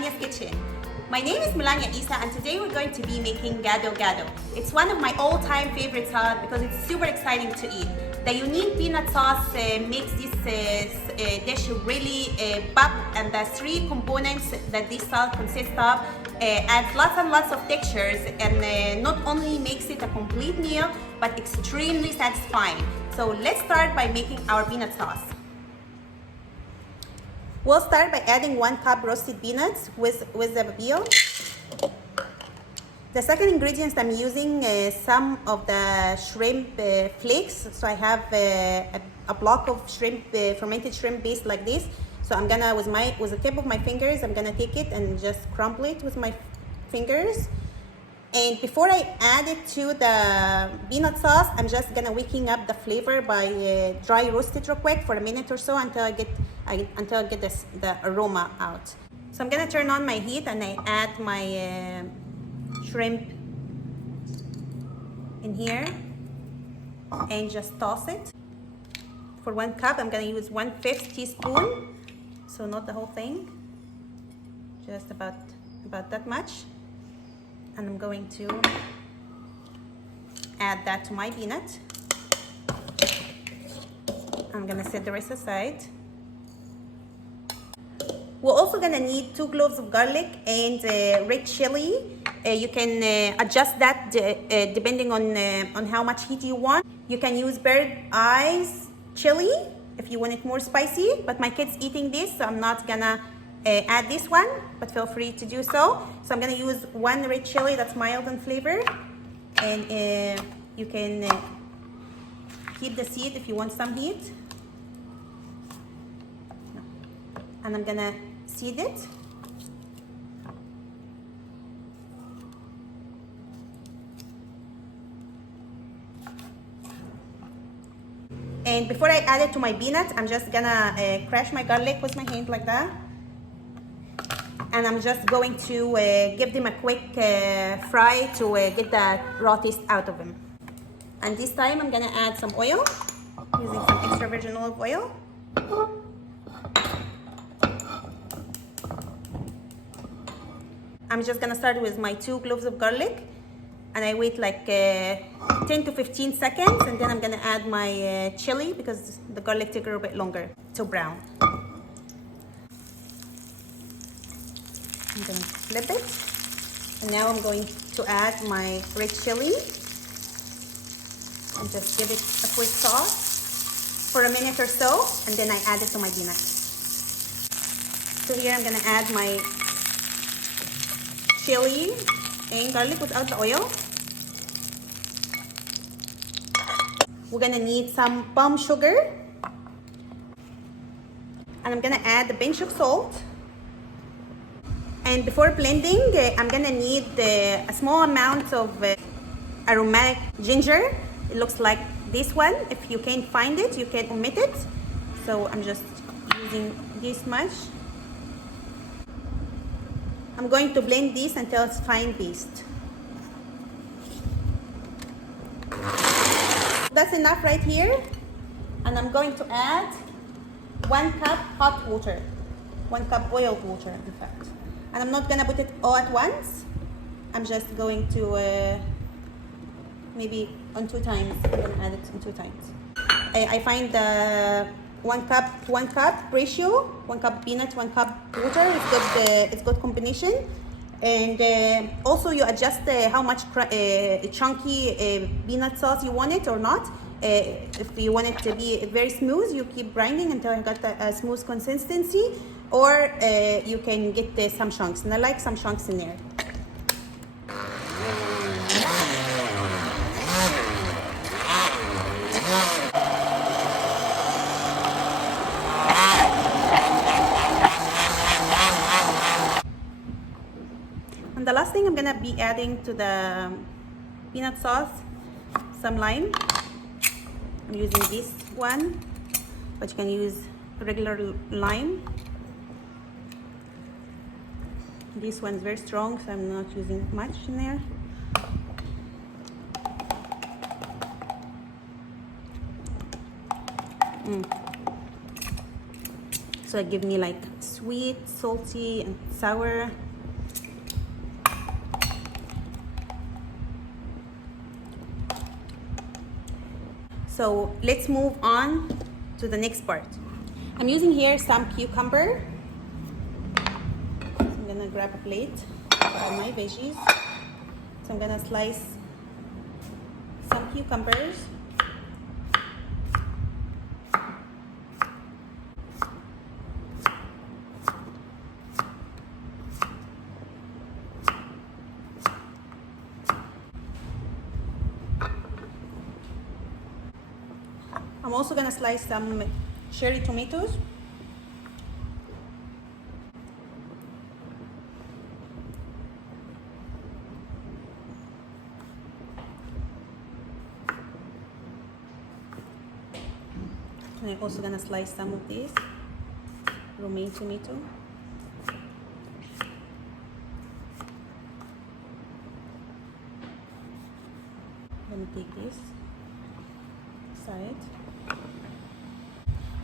Milanya's Kitchen. My name is Milanya Isa and today we're going to be making Gado. It's one of my all-time favorite salads because it's super exciting to eat. The unique peanut sauce makes this dish really pop, and the three components that this salad consists of adds lots and lots of textures and not only makes it a complete meal but extremely satisfying. So let's start by making our peanut sauce. We'll start by adding 1 cup roasted peanuts with the babio. The second ingredient I'm using some of the shrimp flakes. So I have a block of shrimp, fermented shrimp paste like this. So I'm gonna, with the tip of my fingers, I'm gonna take it and just crumble it with my fingers. And before I add it to the peanut sauce, I'm just gonna waking up the flavor by dry roast it real quick for a minute or so until I get the aroma out. So I'm gonna turn on my heat and I add my shrimp in here and just toss it. For 1 cup, I'm gonna use 1/5 teaspoon, so not the whole thing, just about that much. And I'm going to add that to my peanut. I'm gonna set the rest aside. We're also gonna need 2 cloves of garlic and red chili. You can adjust that depending on how much heat you want. You can use bird eyes chili if you want it more spicy, but my kid's eating this, so I'm not gonna add this one, but feel free to do so. So I'm gonna use 1 red chili that's mild in flavor, and you can keep the seed if you want some heat. And I'm gonna seed it. And before I add it to my peanuts, I'm just gonna crush my garlic with my hand like that. And I'm just going to give them a quick fry to get the raw taste out of them. And this time I'm gonna add some oil, using some extra virgin olive oil. I'm just gonna start with my 2 cloves of garlic, and I wait like 10 to 15 seconds, and then I'm gonna add my chili because the garlic takes a little bit longer to brown. I'm gonna flip it, and now I'm going to add my red chili and just give it a quick sauce for a minute or so, and then I add it to my peanuts. So here I'm gonna add my chili and garlic without the oil. We're gonna need some palm sugar, and I'm gonna add a pinch of salt. And before blending, I'm gonna need a small amount of aromatic ginger. It looks like this one. If you can't find it, you can omit it. So I'm just using this much. I'm going to blend this until it's fine paste. That's enough right here. And I'm going to add 1 cup hot water, 1 cup boiled water, in fact. And I'm not gonna put it all at once. I'm just going to maybe on 2 times. I'm gonna add it on 2 times. I find the 1 cup ratio, 1 cup peanut, 1 cup water. It's good combination. And also you adjust how much chunky peanut sauce you want it or not. If you want it to be very smooth, you keep grinding until you got a smooth consistency, or you can get some chunks, and I like some chunks in there. And the last thing I'm gonna be adding to the peanut sauce, some lime. I'm using this one, but you can use regular lime. This one's very strong, so I'm not using much in there. So it gives me like sweet, salty, and sour. So let's move on to the next part. I'm using here some cucumber. So I'm gonna grab a plate for all my veggies. So I'm gonna slice some cucumbers. I'm also gonna slice some cherry tomatoes. And I'm also gonna slice some of these romaine tomato. Let me take this aside.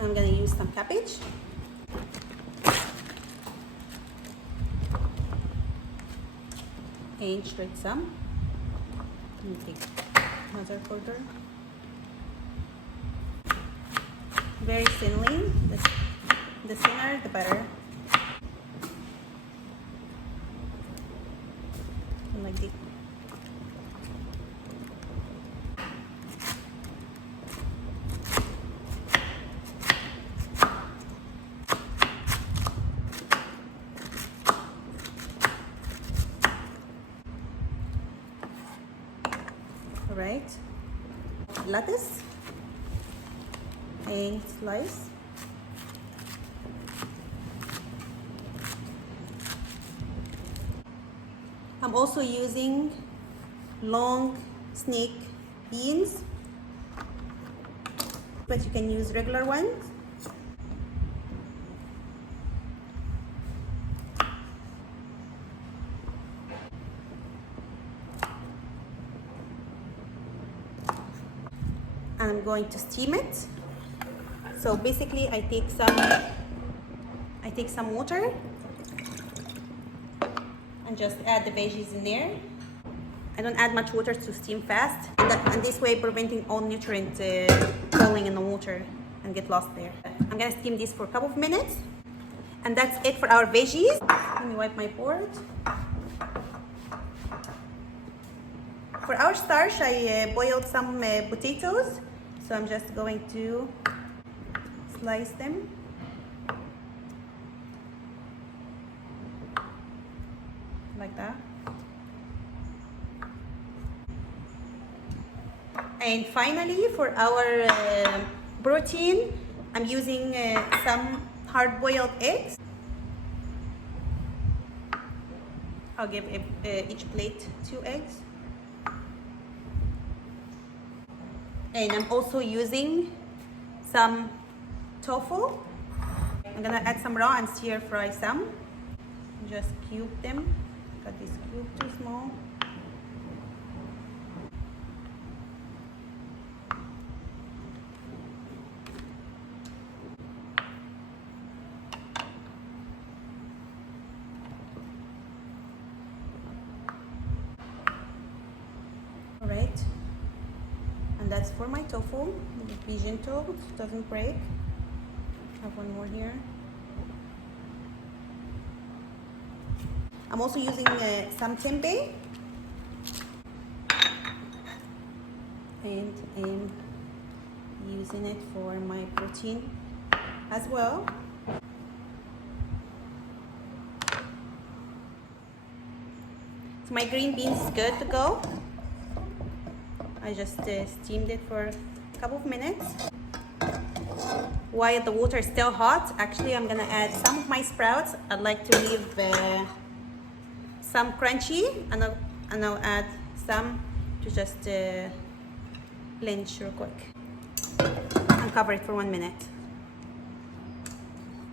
I'm gonna use some cabbage. And shred some. Let me take another quarter. Very thinly. The thinner, the better. And like this. Right, lettuce and slice. I'm also using long snake beans, but you can use regular ones. And I'm going to steam it. So basically I take some water and just add the veggies in there. I don't add much water to steam fast, and this way preventing all nutrient falling in the water and get lost there. I'm gonna steam this for a couple of minutes, and that's it for our veggies. Let me wipe my board. For our starch, I boiled some potatoes, so I'm just going to slice them. Like that. And finally, for our protein, I'm using some hard-boiled eggs. I'll give each plate 2 eggs. And I'm also using some tofu. I'm gonna add some raw and stir fry some. Just cube them. Cut this cube too small. All right. And that's for my tofu. Be gentle, it doesn't break. I have one more here. I'm also using some tempe, and I'm using it for my protein as well. So my green beans is good to go. I just steamed it for a couple of minutes. While the water is still hot, actually I'm gonna add some of my sprouts. I'd like to leave some crunchy, and I'll add some to just blanch real quick. And cover it for 1 minute.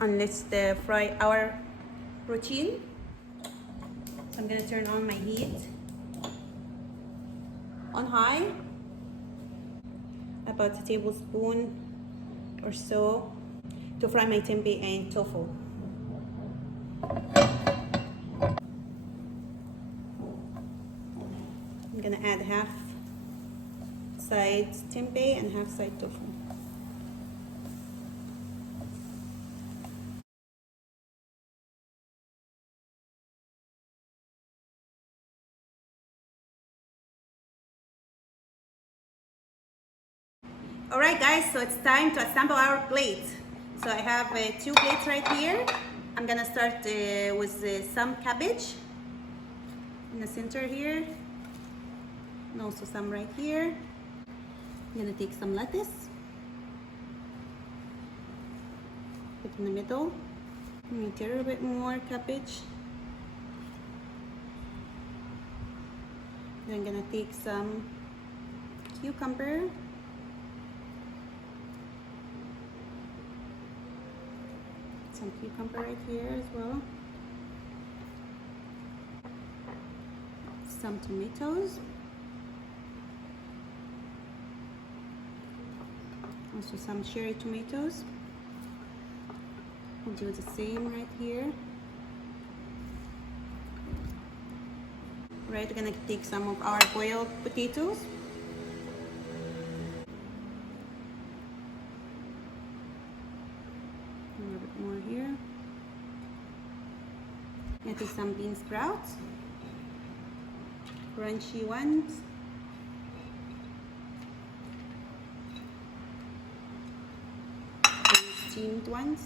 And let's fry our protein. So I'm gonna turn on my heat on high, about a tablespoon or so, to fry my tempeh and tofu. I'm gonna add half side tempeh and half side tofu. Alright guys, so it's time to assemble our plate. So I have 2 plates right here. I'm gonna start with some cabbage in the center here, and also some right here. I'm gonna take some lettuce, put in the middle. I'm gonna take a little bit more cabbage. Then I'm gonna take some cucumber. Some cucumber right here as well. Some tomatoes. Also some cherry tomatoes. We'll do the same right here. Right, we're gonna take some of our boiled potatoes. A little bit more here. I'm gonna take some bean sprouts, crunchy ones. And steamed ones.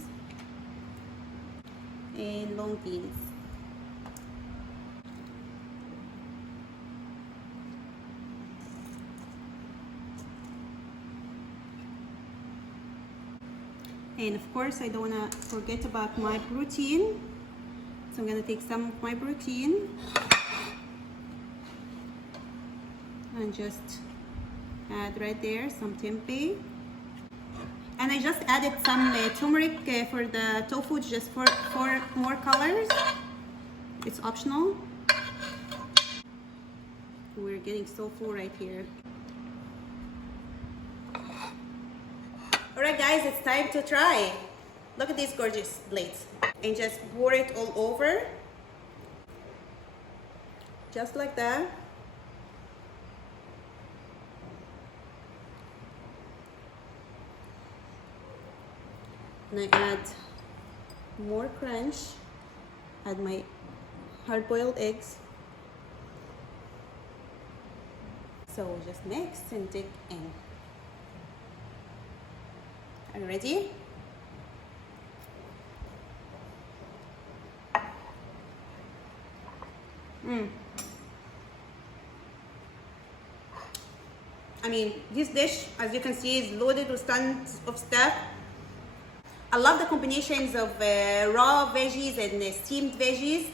And long beans. And of course, I don't want to forget about my protein. So I'm going to take some of my protein and just add right there some tempeh. And I just added some turmeric for the tofu, just for more colors. It's optional. We're getting so full right here. Alright guys, it's time to try. Look at these gorgeous plates. And just pour it all over. Just like that. And I add more crunch. Add my hard-boiled eggs. So just mix and dig in. Are you ready? I mean, this dish, as you can see, is loaded with tons of stuff. I love the combinations of raw veggies and steamed veggies.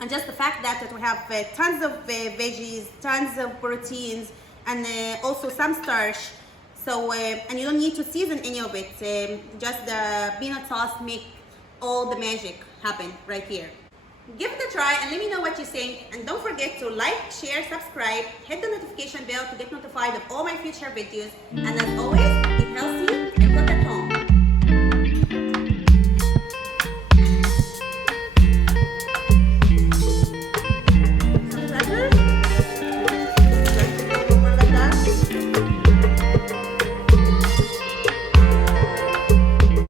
And just the fact that we have tons of veggies, tons of proteins, and also some starch. So, and you don't need to season any of it. Just the peanut sauce make all the magic happen right here. Give it a try and let me know what you think. And don't forget to like, share, subscribe, hit the notification bell to get notified of all my future videos. And as always,